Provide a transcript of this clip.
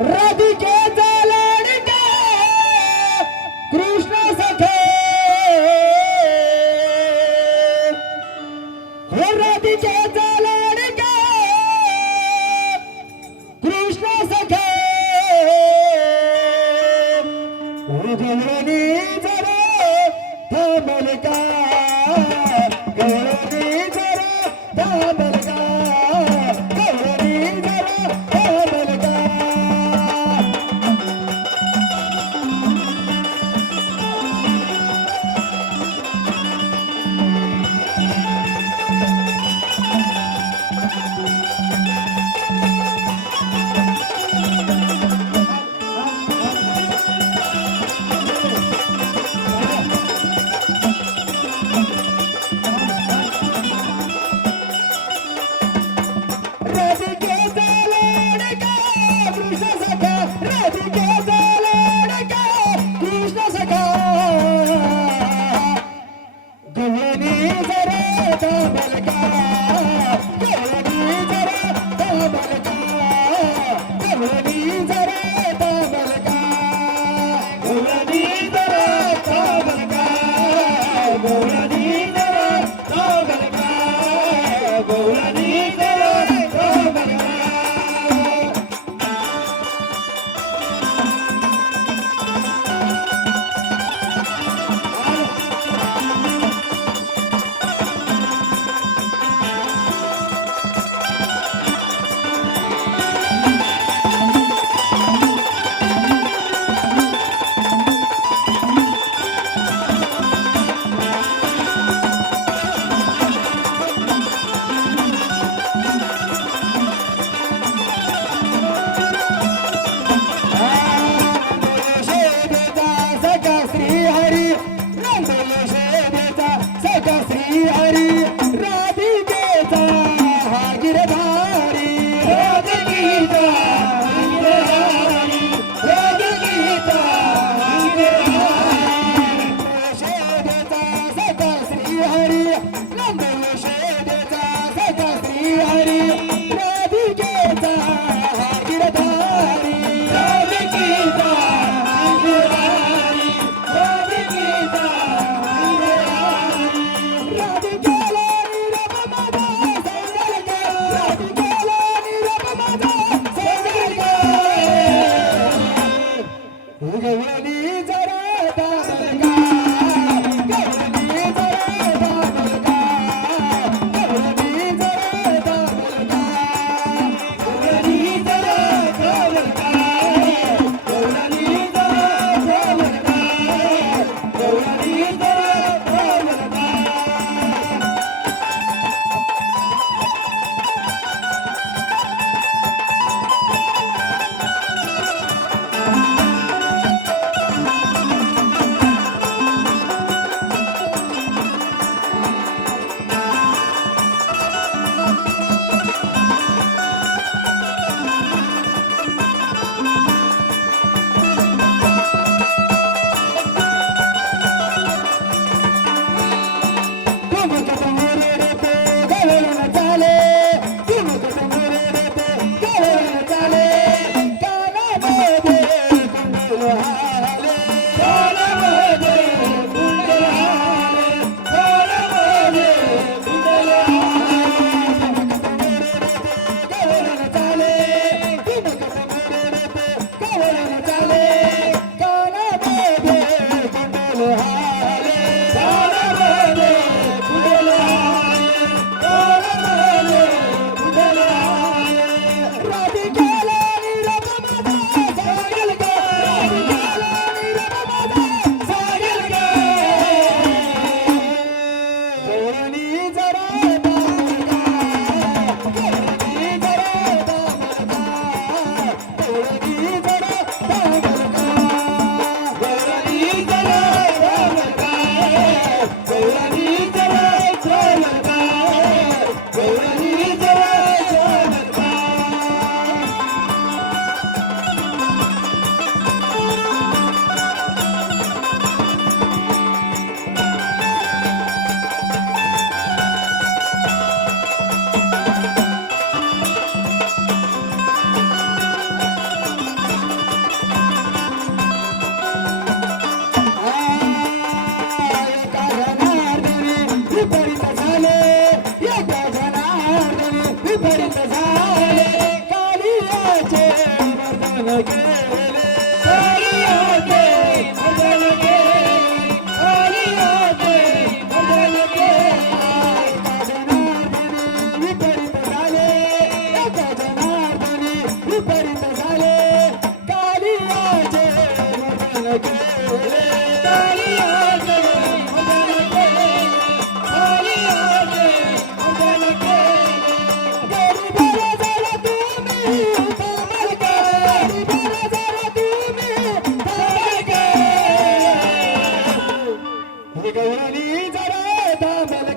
राधिकेचा लाडका कृष्ण सखे. हे राधिकेचा लाडका कृष्ण सखे. उजवणी जरा थांबल का? Bom, beleza. உங்க Yeah. Yeah. गौरणी जरा थांबल